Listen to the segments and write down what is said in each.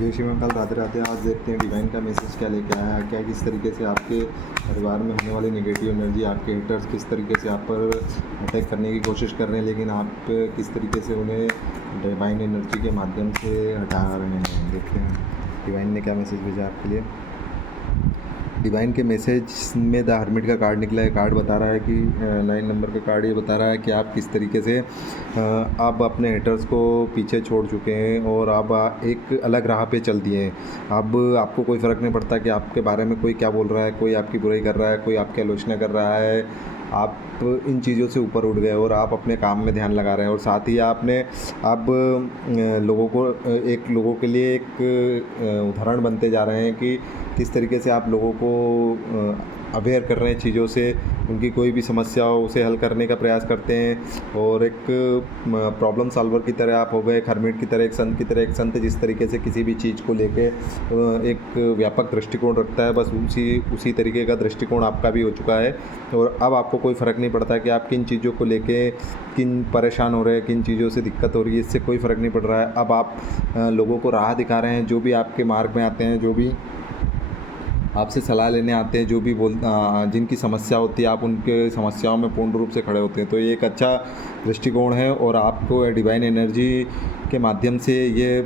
जय श्री महाकाल, राधे राधे। आज देखते हैं डिवाइन का मैसेज क्या लेके आया है, क्या किस तरीके से आपके परिवार में होने वाली नेगेटिव एनर्जी, आपके हेटर्स किस तरीके से आप पर अटैक करने की कोशिश कर रहे हैं, लेकिन आप किस तरीके से उन्हें डिवाइन एनर्जी के माध्यम से हटा रहे हैं। देखते हैं डिवाइन ने क्या मैसेज भेजा आपके लिए। डिवाइन के मैसेज में द हर्मिट का कार्ड निकला है। कार्ड बता रहा है कि 9 नंबर का कार्ड ये बता रहा है कि आप किस तरीके से आप अपने हेटर्स को पीछे छोड़ चुके हैं और आप एक अलग राह पे चल दिए हैं। अब आपको कोई फ़र्क नहीं पड़ता कि आपके बारे में कोई क्या बोल रहा है, कोई आपकी बुराई कर रहा है, कोई आपकी आलोचना कर रहा है। आप इन चीज़ों से ऊपर उठ गए और आप अपने काम में ध्यान लगा रहे हैं और साथ ही आपने अब लोगों के लिए एक उदाहरण बनते जा रहे हैं कि किस तरीके से आप लोगों को अवेयर कर रहे हैं चीज़ों से, उनकी कोई भी समस्या हो उसे हल करने का प्रयास करते हैं और एक प्रॉब्लम सॉल्वर की तरह आप हो गए, एक हर्मिट की तरह, एक संत की तरह। एक संत जिस तरीके से किसी भी चीज़ को लेके एक व्यापक दृष्टिकोण रखता है, बस उसी तरीके का दृष्टिकोण आपका भी हो चुका है और अब आपको कोई फ़र्क नहीं पड़ता कि आप किन चीज़ों को लेके किन परेशान हो रहे हैं, किन चीज़ों से दिक्कत हो रही है, इससे कोई फ़र्क नहीं पड़ रहा है। अब आप लोगों को राह दिखा रहे हैं, जो भी आपके मार्ग में आते हैं, जो भी आपसे सलाह लेने आते हैं, जो भी जिनकी समस्या होती है, आप उनके समस्याओं में पूर्ण रूप से खड़े होते हैं। तो ये एक अच्छा दृष्टिकोण है और आपको डिवाइन एनर्जी के माध्यम से ये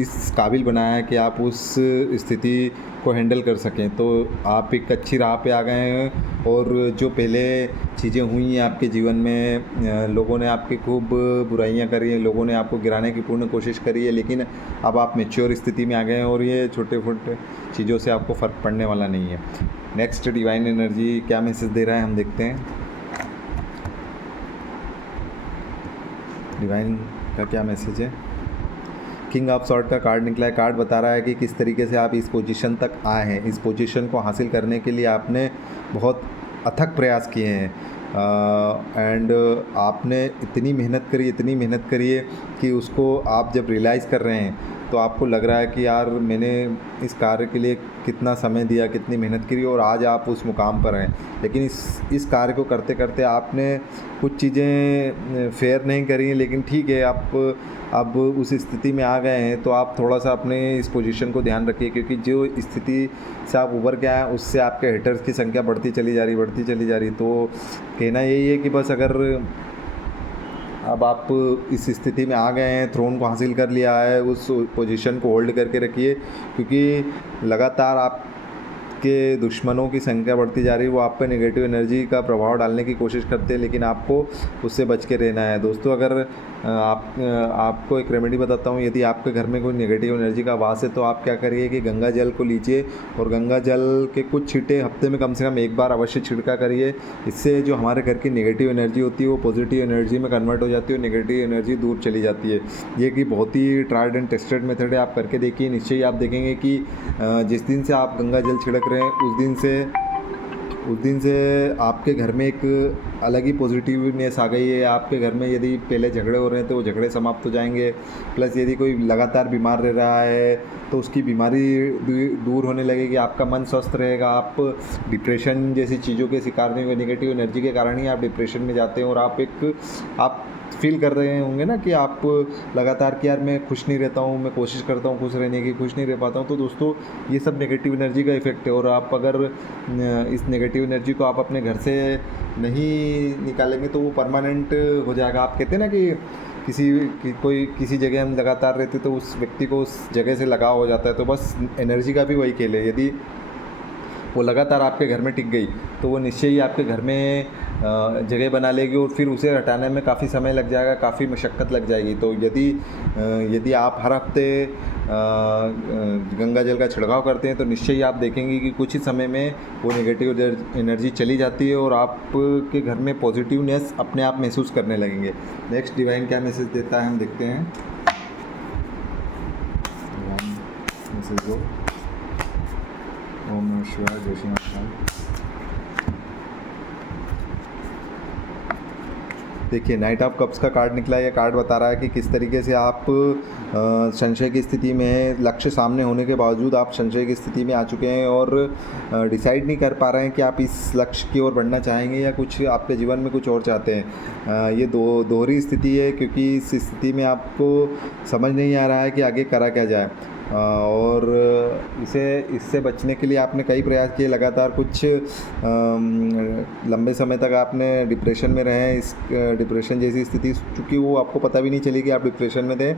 इस काबिल बनाया है कि आप उस स्थिति को हैंडल कर सकें। तो आप एक अच्छी राह पे आ गए हैं और जो पहले चीज़ें हुई हैं आपके जीवन में, लोगों ने आपकी खूब बुराइयां करी हैं, लोगों ने आपको गिराने की पूर्ण कोशिश करी है, लेकिन अब आप मैच्योर स्थिति में आ गए हैं और ये छोटे छोटे चीज़ों से आपको फ़र्क पड़ने वाला नहीं है। नेक्स्ट डिवाइन एनर्जी क्या मैसेज दे रहा है हम देखते हैं। डिवाइन का क्या मैसेज है। किंग ऑफ सॉर्ड का कार्ड निकला है। कार्ड बता रहा है कि किस तरीके से आप इस पोजीशन तक आए हैं। इस पोजीशन को हासिल करने के लिए आपने बहुत अथक प्रयास किए हैं एंड आपने इतनी मेहनत करी है कि उसको आप जब रियलाइज़ कर रहे हैं तो आपको लग रहा है कि यार मैंने इस कार्य के लिए कितना समय दिया, कितनी मेहनत करी और आज आप उस मुकाम पर हैं। लेकिन इस कार्य को करते करते आपने कुछ चीज़ें फेयर नहीं करी हैं, लेकिन ठीक है, आप अब उस स्थिति में आ गए हैं तो आप थोड़ा सा अपने इस पोजीशन को ध्यान रखिए, क्योंकि जो स्थिति से आप उभर के आए उससे आपके हेटर्स की संख्या बढ़ती चली जा रही। तो कहना यही है कि बस अगर अब आप इस स्थिति में आ गए हैं, थ्रोन को हासिल कर लिया है, उस पोजीशन को होल्ड करके रखिए, क्योंकि लगातार आपके दुश्मनों की संख्या बढ़ती जा रही है। वो आप पे नेगेटिव एनर्जी का प्रभाव डालने की कोशिश करते हैं, लेकिन आपको उससे बच के रहना है। दोस्तों, अगर आपको एक रेमेडी बताता हूँ। यदि आपके घर में कोई नेगेटिव एनर्जी का वास है तो आप क्या करिए कि गंगा जल को लीजिए और गंगा जल के कुछ छींटे हफ्ते में कम से कम एक बार अवश्य छिड़का करिए। इससे जो हमारे घर की नेगेटिव एनर्जी होती है वो पॉजिटिव एनर्जी में कन्वर्ट हो जाती है और नेगेटिव एनर्जी दूर चली जाती है। ये कि बहुत he tried and tested method है, आप करके देखिए। निश्चय ही आप देखेंगे कि जिस दिन से आप गंगा जल छिड़क रहे हैं उस दिन से आपके घर में एक अलग ही पॉजिटिवनेस आ गई है। आपके घर में यदि पहले झगड़े हो रहे हैं तो वो झगड़े समाप्त हो जाएंगे। प्लस यदि कोई लगातार बीमार रह रहा है तो उसकी बीमारी दूर होने लगेगी, आपका मन स्वस्थ रहेगा। आप डिप्रेशन जैसी चीज़ों के शिकार नहीं होंगे। नेगेटिव एनर्जी के कारण ही आप डिप्रेशन में जाते हैं और आप फील कर रहे होंगे ना कि आप लगातार कि यार मैं खुश नहीं रहता हूँ, मैं कोशिश करता हूँ खुश रहने की, खुश नहीं रह पाता हूँ। तो दोस्तों, ये सब नेगेटिव एनर्जी का इफ़ेक्ट है और आप अगर इस नेगेटिव एनर्जी को आप अपने घर से नहीं निकालेंगे तो वो परमानेंट हो जाएगा। आप कहते हैं ना कि किसी जगह हम लगातार रहते तो उस व्यक्ति को उस जगह से लगाव हो जाता है। तो बस एनर्जी का भी वही खेल है। यदि वो लगातार आपके घर में टिक गई तो वो निश्चय ही आपके घर में जगह बना लेगी और फिर उसे हटाने में काफ़ी समय लग जाएगा, काफ़ी मशक्क़त लग जाएगी। तो यदि आप हर हफ्ते गंगा जल का छिड़काव करते हैं तो निश्चय ही आप देखेंगे कि कुछ ही समय में वो नेगेटिव एनर्जी चली जाती है और आपके घर में पॉजिटिवनेस अपने आप महसूस करने लगेंगे। नेक्स्ट डिवाइन क्या मैसेज देता है हम देखते हैं। डिवाइन मैसेज दो। ओम नमः शिवाय, जय श्री महाकाल। देखिए, नाइट ऑफ कप्स का कार्ड निकला है। यह कार्ड बता रहा है कि किस तरीके से आप संशय की स्थिति में हैं। लक्ष्य सामने होने के बावजूद आप संशय की स्थिति में आ चुके हैं और डिसाइड नहीं कर पा रहे हैं कि आप इस लक्ष्य की ओर बढ़ना चाहेंगे या कुछ आपके जीवन में कुछ और चाहते हैं। ये दोहरी स्थिति है, क्योंकि इस स्थिति में आपको समझ नहीं आ रहा है कि आगे करा क्या जाए। और इससे बचने के लिए आपने कई प्रयास किए लगातार, कुछ लंबे समय तक आपने डिप्रेशन में रहे हैं। इस डिप्रेशन जैसी स्थिति, चूँकि वो आपको पता भी नहीं चली कि आप डिप्रेशन में थे,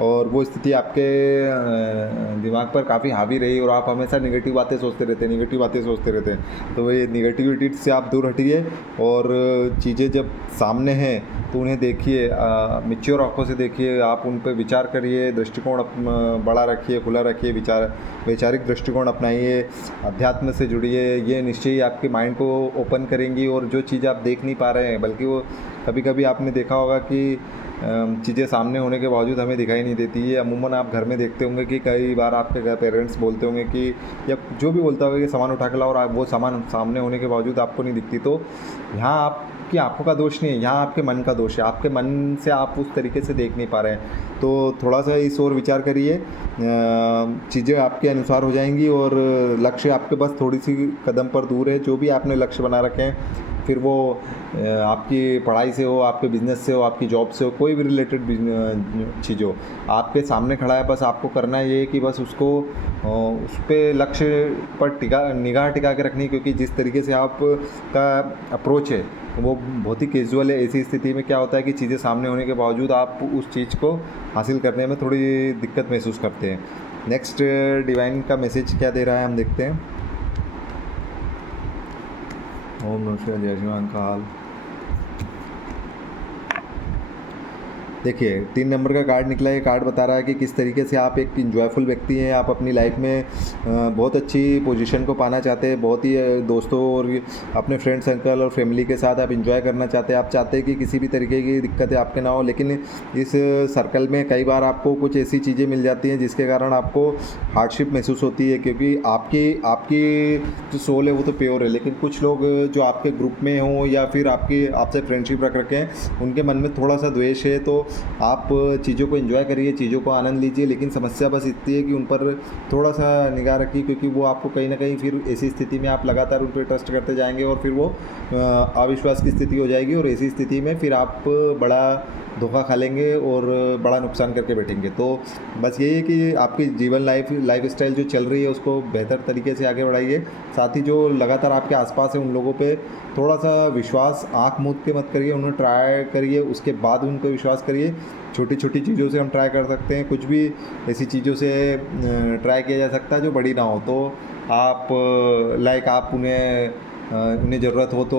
और वो स्थिति आपके दिमाग पर काफ़ी हावी रही और आप हमेशा नेगेटिव बातें सोचते रहते। तो ये नेगेटिविटी से आप दूर हटिए और चीज़ें जब सामने हैं तो उन्हें देखिए, मैच्योर आँखों से देखिए, आप उन पर विचार करिए, दृष्टिकोण बड़ा रखिए, खुला रखिए, वैचारिक दृष्टिकोण अपनाइए, अध्यात्म से जुड़िए। ये निश्चय ही आपके माइंड को ओपन करेंगी, और जो चीज़ आप देख नहीं पा रहे हैं, बल्कि वो कभी कभी आपने देखा होगा कि चीज़ें सामने होने के बावजूद हमें दिखाई नहीं देती। ये अमूमन आप घर में देखते होंगे कि कई बार आपके घर पेरेंट्स बोलते होंगे कि, या जो भी बोलता होगा कि सामान उठा के लाओ, और वो सामान सामने होने के बावजूद आपको नहीं दिखती। तो यहाँ आपकी आंखों का दोष नहीं है, यहाँ आपके मन का दोष है। आपके मन से आप उस तरीके से देख नहीं पा रहे हैं। तो थोड़ा सा इस ओर विचार करिए, चीज़ें आपके अनुसार हो जाएंगी, और लक्ष्य आपके बस थोड़ी सी कदम पर दूर है। जो भी आपने लक्ष्य बना रखे हैं, फिर वो आपकी पढ़ाई से हो, आपके बिज़नेस से हो, आपकी जॉब से हो, कोई भी रिलेटेड चीज़ हो, आपके सामने खड़ा है। बस आपको करना ये है कि बस उसको उस पर लक्ष्य पर निगाह टिका के रखनी, क्योंकि जिस तरीके से आपका अप्रोच है वो बहुत ही कैजुअल है। ऐसी स्थिति में क्या होता है कि चीज़ें सामने होने के बावजूद आप उस चीज़ को हासिल करने में थोड़ी दिक्कत महसूस करते हैं। नेक्स्ट डिवाइन का मैसेज क्या दे रहा है, हम देखते हैं। ओम नमः शिवाय, जय श्री महाकाल। देखिए 3 नंबर का कार्ड निकला है। कार्ड बता रहा है कि किस तरीके से आप एक इंजॉयफुल व्यक्ति हैं। आप अपनी लाइफ में बहुत अच्छी पोजीशन को पाना चाहते हैं, बहुत ही दोस्तों और अपने फ्रेंड सर्कल और फैमिली के साथ आप इंजॉय करना चाहते हैं। आप चाहते हैं कि किसी भी तरीके की दिक्कतें आपके ना हो, लेकिन इस सर्कल में कई बार आपको कुछ ऐसी चीज़ें मिल जाती हैं जिसके कारण आपको हार्डशिप महसूस होती है, क्योंकि आपकी जो सोल है वो तो प्योर है, लेकिन कुछ लोग जो आपके ग्रुप में हों या फिर आपसे फ्रेंडशिप रख रखे हैं, उनके मन में थोड़ा सा द्वेष है। तो आप चीज़ों को एंजॉय करिए, चीज़ों को आनंद लीजिए, लेकिन समस्या बस इतनी है कि उन पर थोड़ा सा निगाह रखिए, क्योंकि वो आपको कहीं ना कहीं फिर ऐसी स्थिति में आप लगातार उन पर ट्रस्ट करते जाएंगे और फिर वो अविश्वास की स्थिति हो जाएगी, और ऐसी स्थिति में फिर आप बड़ा धोखा खा लेंगे और बड़ा नुकसान करके बैठेंगे। तो बस यही है कि आपकी जीवन लाइफ स्टाइल जो चल रही है उसको बेहतर तरीके से आगे बढ़ाइए। साथ ही जो लगातार आपके आसपास है उन लोगों पे थोड़ा सा विश्वास आंख मूंद के मत करिए, उन्हें ट्राई करिए, उसके बाद उन पर विश्वास करिए। छोटी छोटी चीज़ों से हम ट्राई कर सकते हैं, कुछ भी ऐसी चीज़ों से ट्राई किया जा सकता है जो बड़ी ना हो। तो आप आप उन्हें ज़रूरत हो तो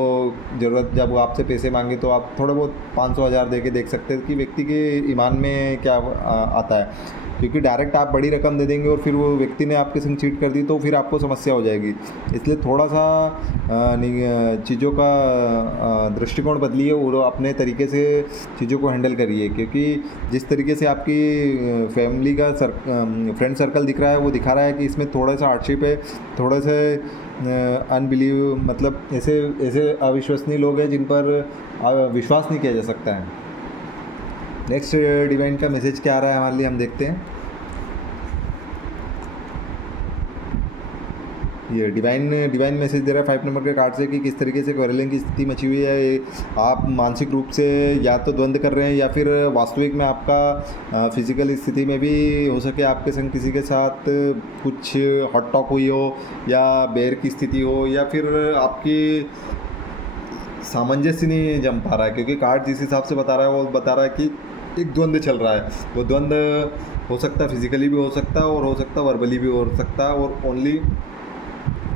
जब वो आपसे पैसे मांगे तो आप थोड़ा बहुत 500-1000 दे के देख सकते हैं कि व्यक्ति के ईमान में क्या आता है, क्योंकि डायरेक्ट आप बड़ी रकम दे देंगे और फिर वो व्यक्ति ने आपके संग चीट कर दी तो फिर आपको समस्या हो जाएगी। इसलिए थोड़ा सा चीज़ों का दृष्टिकोण बदलिए और अपने तरीके से चीज़ों को हैंडल करिए, क्योंकि जिस तरीके से आपकी फैमिली का फ्रेंड सर्कल दिख रहा है वो दिखा रहा है कि इसमें थोड़ा सा हार्डशिप है, थोड़े से अनबिलीव मतलब ऐसे अविश्वसनीय लोग हैं जिन पर विश्वास नहीं किया जा सकता है। नेक्स्ट डिवाइन का मैसेज क्या आ रहा है हमारे लिए, हम देखते हैं। ये डिवाइन मैसेज दे रहा है 5 नंबर के कार्ड से कि किस तरीके से क्वेरलिंग की स्थिति मची हुई है। आप मानसिक रूप से या तो द्वंद्व कर रहे हैं या फिर वास्तविक में आपका फिजिकल स्थिति में भी हो सके आपके संग किसी के साथ कुछ हॉट टॉक हुई हो, या बैर की स्थिति हो, या फिर आपकी सामंजस्य नहीं जम पा रहा है, क्योंकि कार्ड जिस हिसाब से बता रहा है वो बता रहा है कि एक द्वंद्व चल रहा है। वो द्वंद्व हो सकता है फिजिकली भी हो सकता है और हो सकता है वर्बली भी हो सकता है, और ओनली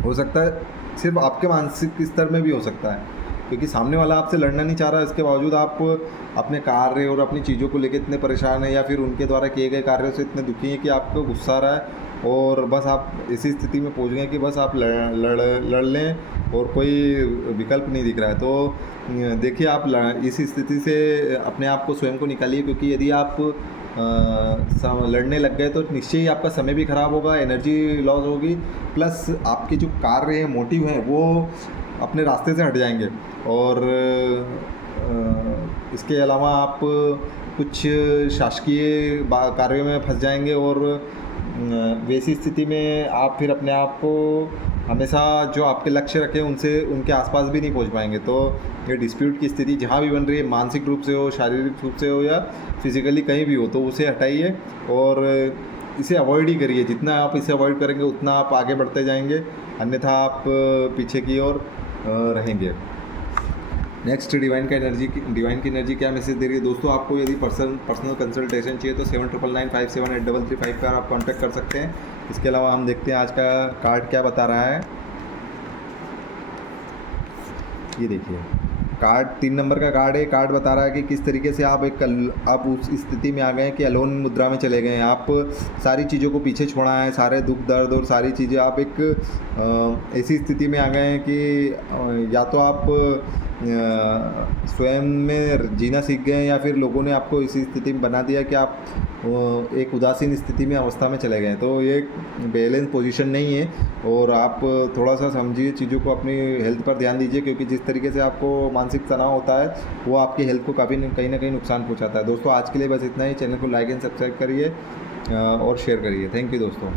हो सकता है सिर्फ आपके मानसिक स्तर में भी हो सकता है, क्योंकि सामने वाला आपसे लड़ना नहीं चाह रहा है, इसके बावजूद आप अपने कार्य और अपनी चीज़ों को लेकर इतने परेशान हैं या फिर उनके द्वारा किए गए कार्यों से इतने दुखी हैं कि आपको गुस्सा आ रहा है, और बस आप ऐसी स्थिति में पहुंच गए कि बस आप लड़ लें और कोई विकल्प नहीं दिख रहा है। तो देखिए आप इस स्थिति से अपने आप को स्वयं को निकालिए, क्योंकि यदि आप लड़ने लग गए तो निश्चय ही आपका समय भी खराब होगा, एनर्जी लॉस होगी, प्लस आपके जो कार्य हैं मोटिव हैं वो अपने रास्ते से हट जाएंगे, और इसके अलावा आप कुछ शासकीय कार्यों में फंस जाएंगे, और वैसी स्थिति में आप फिर अपने आप को हमेशा जो आपके लक्ष्य रखे उनके आसपास भी नहीं पहुंच पाएंगे। तो ये डिस्प्यूट की स्थिति जहाँ भी बन रही है, मानसिक रूप से हो, शारीरिक रूप से हो या फिजिकली कहीं भी हो, तो उसे हटाइए और इसे अवॉइड ही करिए। जितना आप इसे अवॉइड करेंगे उतना आप आगे बढ़ते जाएंगे, अन्यथा आप पीछे की ओर रहेंगे। नेक्स्ट डिवाइन की एनर्जी क्या मैसेज दे रही है दोस्तों? आपको यदि पर्सनल कंसल्टेशन चाहिए तो 7999578335 पर आप कांटेक्ट कर सकते हैं। इसके अलावा हम देखते हैं आज का कार्ड क्या बता रहा है। ये देखिए, कार्ड 3 नंबर का कार्ड है। कार्ड बता रहा है कि किस तरीके से आप उस स्थिति में आ गए हैं कि अलोन मुद्रा में चले गए हैं। आप सारी चीज़ों को पीछे छोड़ा है, सारे दुख दर्द और सारी चीज़ें, आप एक ऐसी स्थिति में आ गए हैं कि या तो आप स्वयं में जीना सीख गए हैं या फिर लोगों ने आपको इसी स्थिति में बना दिया कि आप एक उदासीन स्थिति में अवस्था में चले गए। तो ये एक बैलेंस पोजीशन नहीं है और आप थोड़ा सा समझिए चीज़ों को, अपनी हेल्थ पर ध्यान दीजिए, क्योंकि जिस तरीके से आपको मानसिक तनाव होता है वो आपकी हेल्थ को काफ़ी कहीं ना कहीं नुकसान पहुंचाता है। दोस्तों आज के लिए बस इतना ही। चैनल को लाइक एंड सब्सक्राइब करिए और शेयर करिए। थैंक यू दोस्तों।